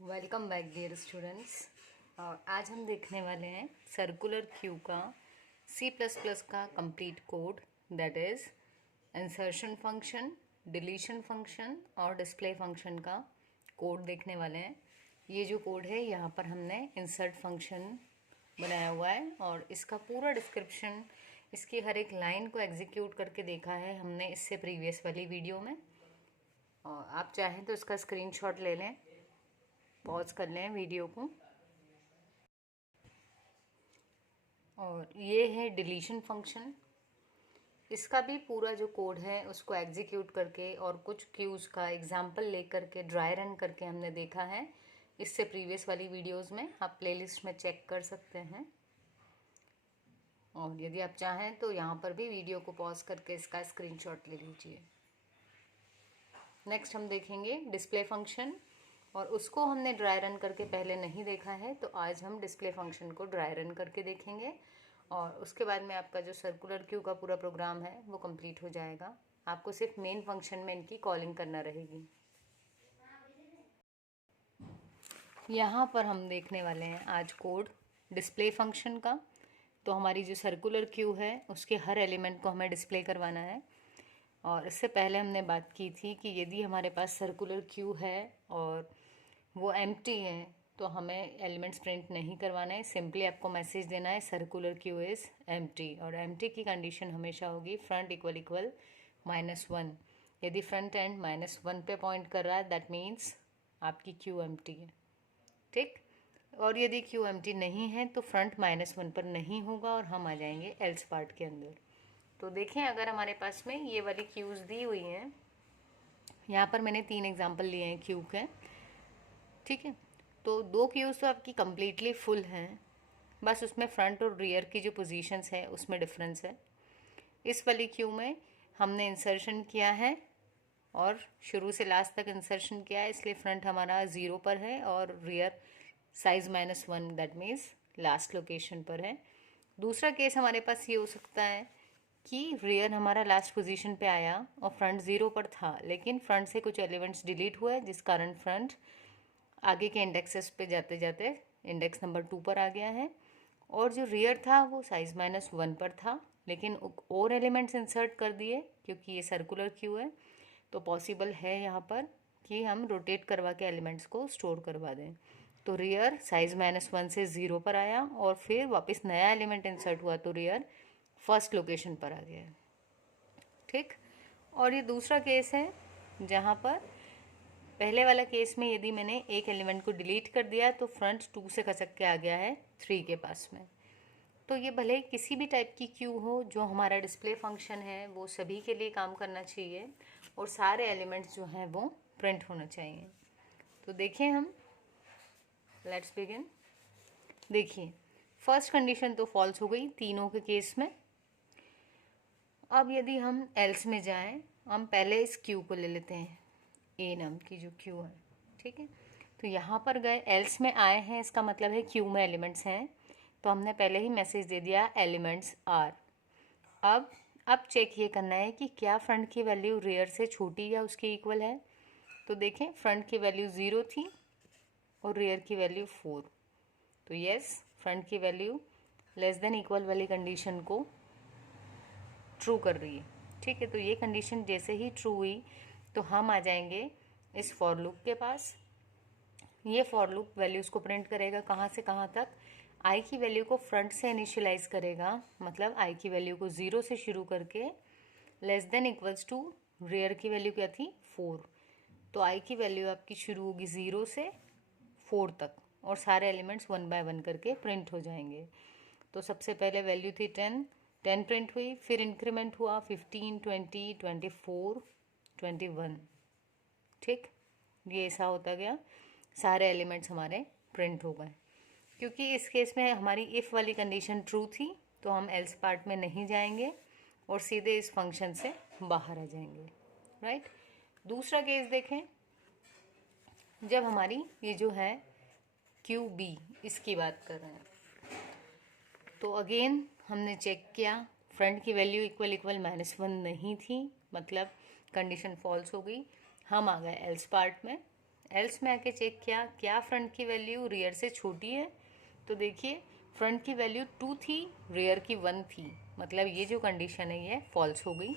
Welcome back dear students. और आज हम देखने वाले हैं सर्कुलर क्यू का C++ का complete code, that is insertion function, deletion function और डिस्प्ले फंक्शन का कोड देखने वाले हैं। ये जो कोड है यहाँ पर हमने इंसर्ट फंक्शन बनाया हुआ है और इसका पूरा डिस्क्रिप्शन, इसकी हर एक लाइन को एग्जीक्यूट करके देखा है हमने इससे प्रीवियस वाली वीडियो में। और आप चाहें तो इसका स्क्रीनशॉट ले लें, पॉज कर लें वीडियो को। और ये है डिलीशन फंक्शन। इसका भी पूरा जो कोड है उसको एग्जीक्यूट करके और कुछ क्यूज़ का एग्जाम्पल लेकर के ड्राई रन करके हमने देखा है इससे प्रीवियस वाली वीडियोस में। आप प्लेलिस्ट में चेक कर सकते हैं और यदि आप चाहें तो यहाँ पर भी वीडियो को पॉज करके इसका स्क्रीनशॉट ले लीजिए। नेक्स्ट हम देखेंगे डिस्प्ले फंक्शन, और उसको हमने ड्राई रन करके पहले नहीं देखा है, तो आज हम डिस्प्ले फंक्शन को ड्राई रन करके देखेंगे और उसके बाद में आपका जो सर्कुलर क्यू का पूरा प्रोग्राम है वो कंप्लीट हो जाएगा। आपको सिर्फ मेन फंक्शन में इनकी कॉलिंग करना रहेगी। यहाँ पर हम देखने वाले हैं आज कोड डिस्प्ले फंक्शन का। तो हमारी जो सर्कुलर क्यू है उसके हर एलिमेंट को हमें डिस्प्ले करवाना है। और इससे पहले हमने बात की थी कि यदि हमारे पास सर्कुलर क्यू है और वो एम्प्टी है तो हमें एलिमेंट्स प्रिंट नहीं करवाना है, सिंपली आपको मैसेज देना है सर्कुलर क्यू इज़ एम्प्टी। और एम्प्टी की कंडीशन हमेशा होगी फ्रंट इक्वल इक्वल -1। यदि फ्रंट एंड -1 पे पॉइंट कर रहा है दैट मीन्स आपकी क्यू एम्प्टी है, ठीक। और यदि क्यू एम्प्टी नहीं है तो फ्रंट -1 पर नहीं होगा और हम आ जाएंगे एल्स पार्ट के अंदर। तो देखें, अगर हमारे पास में ये वाली क्यूज़ दी हुई हैं, यहाँ पर मैंने 3 एग्जाम्पल लिए हैं क्यू के, ठीक है। तो 2 क्यूज़ तो आपकी कम्प्लीटली फुल हैं, बस उसमें फ्रंट और रियर की जो पोजीशंस है उसमें डिफरेंस है। इस वाली क्यू में हमने इंसर्शन किया है और शुरू से लास्ट तक इंसर्शन किया है, इसलिए फ्रंट हमारा 0 पर है और rear size -1 that means last location पर है। दूसरा केस हमारे पास ये हो सकता है कि रियर हमारा लास्ट पोजीशन पे आया और फ्रंट 0 पर था, लेकिन फ्रंट से कुछ एलिमेंट्स डिलीट हुए जिस कारण फ्रंट आगे के इंडेक्सेस पे जाते जाते इंडेक्स नंबर 2 पर आ गया है। और जो रियर था वो साइज -1 पर था, लेकिन और एलिमेंट्स इंसर्ट कर दिए क्योंकि ये सर्कुलर क्यू है, तो पॉसिबल है यहाँ पर कि हम रोटेट करवा के एलिमेंट्स को स्टोर करवा दें। तो रियर साइज -1 से 0 पर आया और फिर वापस नया एलिमेंट इंसर्ट हुआ तो रियर फर्स्ट लोकेशन पर आ गया, ठीक। और ये दूसरा केस है जहाँ पर पहले वाला केस में यदि मैंने एक एलिमेंट को डिलीट कर दिया तो फ्रंट 2 से खसक के आ गया है 3 के पास में। तो ये भले किसी भी टाइप की क्यू हो, जो हमारा डिस्प्ले फंक्शन है वो सभी के लिए काम करना चाहिए और सारे एलिमेंट्स जो हैं वो प्रिंट होना चाहिए। तो देखिए हम, लेट्स बिगिन। देखिए, फर्स्ट कंडीशन तो फॉल्स हो गई तीनों के केस में। अब यदि हम एल्स में जाएं, हम पहले इस क्यू को ले लेते हैं, ए नाम की जो क्यू है, ठीक है। तो यहाँ पर गए, एल्स में आए हैं, इसका मतलब है क्यू में एलिमेंट्स हैं, तो हमने पहले ही मैसेज दे दिया एलिमेंट्स आर। अब चेक ये करना है कि क्या फ्रंट की वैल्यू रियर से छोटी या उसके इक्वल है। तो देखें, फ्रंट की वैल्यू 0 थी और रियर की वैल्यू 4, तो यस, फ्रंट की वैल्यू लेस देन इक्वल वाली कंडीशन को ट्रू कर रही है, ठीक है। तो ये कंडीशन जैसे ही ट्रू हुई तो हम आ जाएंगे इस फॉर लूप के पास। ये फॉर लूप वैल्यूज़ को प्रिंट करेगा कहाँ से कहाँ तक, आई की वैल्यू को फ्रंट से इनिशियलाइज करेगा, मतलब आई की वैल्यू को 0 से शुरू करके less than equals to rear की वैल्यू क्या थी 4। तो आई की वैल्यू आपकी शुरू होगी 0 से 4 तक और सारे एलिमेंट्स 1 बाय 1 करके प्रिंट हो जाएंगे। तो सबसे पहले वैल्यू थी 10 प्रिंट हुई, फिर इंक्रीमेंट हुआ 15, 20, 24, 21, ठीक। ये ऐसा होता गया, सारे एलिमेंट्स हमारे प्रिंट हो गए। क्योंकि इस केस में हमारी इफ़ वाली कंडीशन ट्रू थी तो हम एल्स पार्ट में नहीं जाएंगे और सीधे इस फंक्शन से बाहर आ जाएंगे, राइट। दूसरा केस देखें, जब हमारी ये जो है क्यू बी, इसकी बात कर रहे हैं, तो अगेन हमने चेक किया फ्रंट की वैल्यू इक्वल इक्वल -1 नहीं थी, मतलब कंडीशन फॉल्स हो गई। हम आ गए एल्स पार्ट में। एल्स में आके चेक किया क्या फ्रंट की वैल्यू रियर से छोटी है, तो देखिए फ्रंट की वैल्यू 2 थी, रियर की 1 थी, मतलब ये जो कंडीशन है ये फॉल्स हो गई।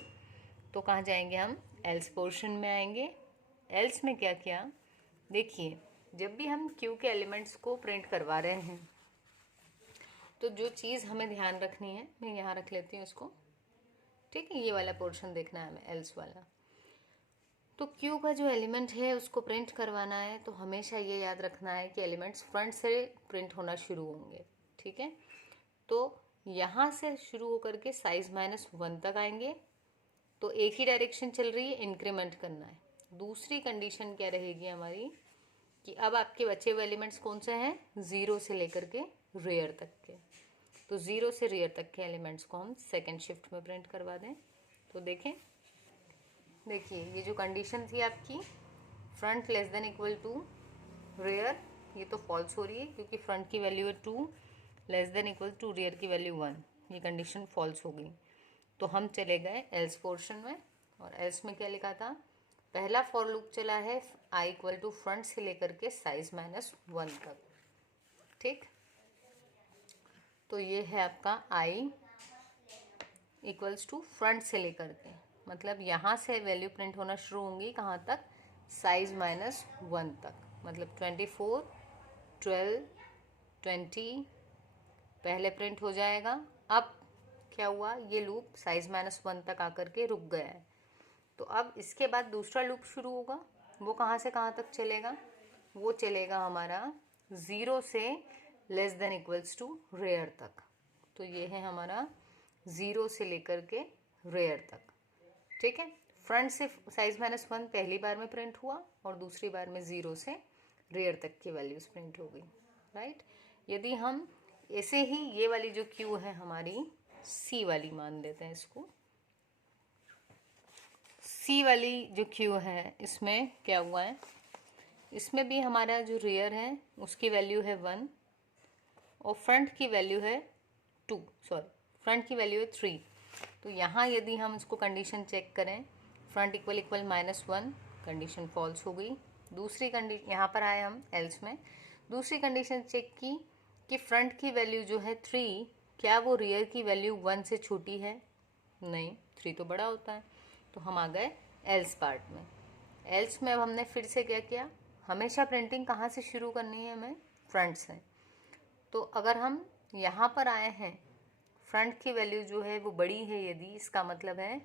तो कहाँ जाएंगे हम, एल्स पोर्शन में आएंगे। एल्स में क्या किया, देखिए जब भी हम क्यू के एलिमेंट्स को प्रिंट करवा रहे हैं तो जो चीज़ हमें ध्यान रखनी है, मैं यहाँ रख लेती हूँ इसको, ठीक है, ये वाला पोर्शन देखना है हमें, एल्स वाला। तो क्यू का जो एलिमेंट है उसको प्रिंट करवाना है तो हमेशा ये याद रखना है कि एलिमेंट्स फ्रंट से प्रिंट होना शुरू होंगे, ठीक है। तो यहाँ से शुरू होकर के साइज -1 तक आएंगे, तो एक ही डायरेक्शन चल रही है, इंक्रीमेंट करना है। दूसरी कंडीशन क्या रहेगी हमारी कि अब आपके बचे हुए एलिमेंट्स कौन से हैं, 0 से लेकर के रेयर तक के। तो 0 से रेयर तक के एलिमेंट्स को हम सेकेंड शिफ्ट में प्रिंट करवा दें। तो देखें, देखिए ये जो कंडीशन थी आपकी front less than equal to rear, ये तो फॉल्स हो रही है क्योंकि फ्रंट की वैल्यू है 2, less than equal to rear की वैल्यू 1, ये कंडीशन फॉल्स हो गई। तो हम चले गए एल्स पोर्शन में, और एल्स में क्या लिखा था, पहला फॉर लूप चला है आई इक्वल टू फ्रंट से लेकर के साइज -1 तक, ठीक। तो ये है आपका आई इक्वल्स टू फ्रंट से लेकर के, मतलब यहाँ से वैल्यू प्रिंट होना शुरू होंगी कहाँ तक, साइज -1 तक, मतलब 24, 12, 20 पहले प्रिंट हो जाएगा। अब क्या हुआ, ये लूप साइज -1 तक आकर के रुक गया है। तो अब इसके बाद दूसरा लूप शुरू होगा, वो कहाँ से कहाँ तक चलेगा, वो चलेगा हमारा 0 से less than equals to rear तक। तो ये है हमारा 0 से लेकर के रेयर तक, ठीक है। फ्रंट से साइज -1 पहली बार में प्रिंट हुआ और दूसरी बार में 0 से रेयर तक की वैल्यूज प्रिंट हो गई, राइट। यदि हम ऐसे ही ये वाली जो क्यू है हमारी सी वाली मान लेते हैं इसको, सी वाली जो क्यू है इसमें क्या हुआ है, इसमें भी हमारा जो रेयर है उसकी वैल्यू है 1 और फ्रंट की वैल्यू है 2, सॉरी फ्रंट की वैल्यू है 3। तो यहाँ यदि हम इसको कंडीशन चेक करें, front equal equal -1, condition false हो गई। दूसरी कंडीशन यहाँ पर आए हम एल्स में, दूसरी कंडीशन चेक की कि फ्रंट की वैल्यू जो है 3, क्या वो रियर की वैल्यू 1 से छोटी है, नहीं, 3 तो बड़ा होता है। तो हम आ गए एल्स पार्ट में। एल्स में अब हमने फिर से क्या किया, हमेशा प्रिंटिंग कहाँ से शुरू करनी है हमें, फ्रंट से। तो अगर हम यहाँ पर आए हैं, फ्रंट की वैल्यू जो है वो बड़ी है, यदि इसका मतलब है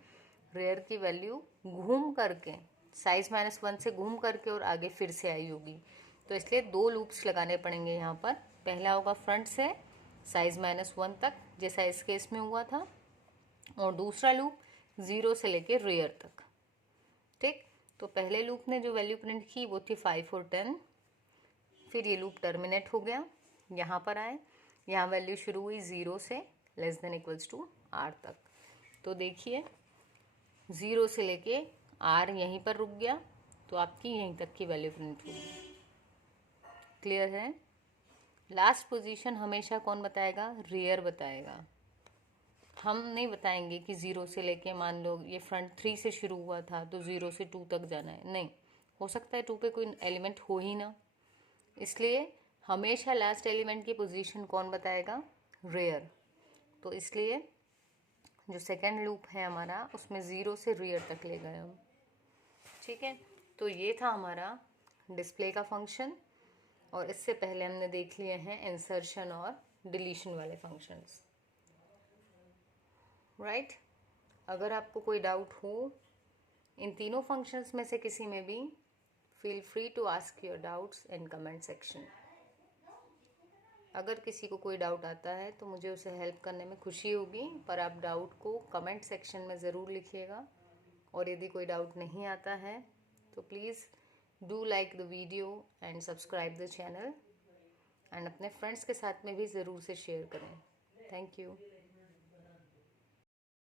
रेयर की वैल्यू घूम करके साइज -1 से घूम करके और आगे फिर से आई होगी। तो इसलिए 2 लूप्स लगाने पड़ेंगे यहाँ पर। पहला होगा फ्रंट से साइज -1 तक जैसा इस केस में हुआ था, और दूसरा लूप 0 से लेके रेयर तक, ठीक। तो पहले लूप ने जो वैल्यू प्रिंट की वो थी 5 और 10, फिर ये लूप टर्मिनेट हो गया, यहाँ पर आए, यहाँ वैल्यू शुरू हुई 0 से less than equals to R तक। तो देखिए 0 से लेके आर यहीं पर रुक गया, तो आपकी यहीं तक की वैल्यू प्रिंट होगी, क्लियर है। लास्ट पोजीशन हमेशा कौन बताएगा, रेयर बताएगा। हम नहीं बताएंगे कि 0 से लेके, मान लो ये फ्रंट 3 से शुरू हुआ था तो 0 से 2 तक जाना है, नहीं, हो सकता है 2 पे कोई एलिमेंट हो ही ना, इसलिए हमेशा लास्ट एलिमेंट की पोजीशन कौन बताएगा, रेयर। तो इसलिए जो सेकेंड लूप है हमारा उसमें 0 से रेयर तक ले गए हम, ठीक है। तो ये था हमारा डिस्प्ले का फंक्शन, और इससे पहले हमने देख लिए हैं इंसर्शन और डिलीशन वाले फंक्शंस, राइट। अगर आपको कोई डाउट हो इन तीनों फंक्शंस में से किसी में भी, feel free to ask your doubts in comment section. अगर किसी को कोई डाउट आता है तो मुझे उसे हेल्प करने में खुशी होगी, पर आप डाउट को कमेंट सेक्शन में ज़रूर लिखिएगा। और यदि कोई डाउट नहीं आता है तो please do like the video and subscribe the channel, and अपने फ्रेंड्स के साथ में भी ज़रूर से शेयर करें। Thank you.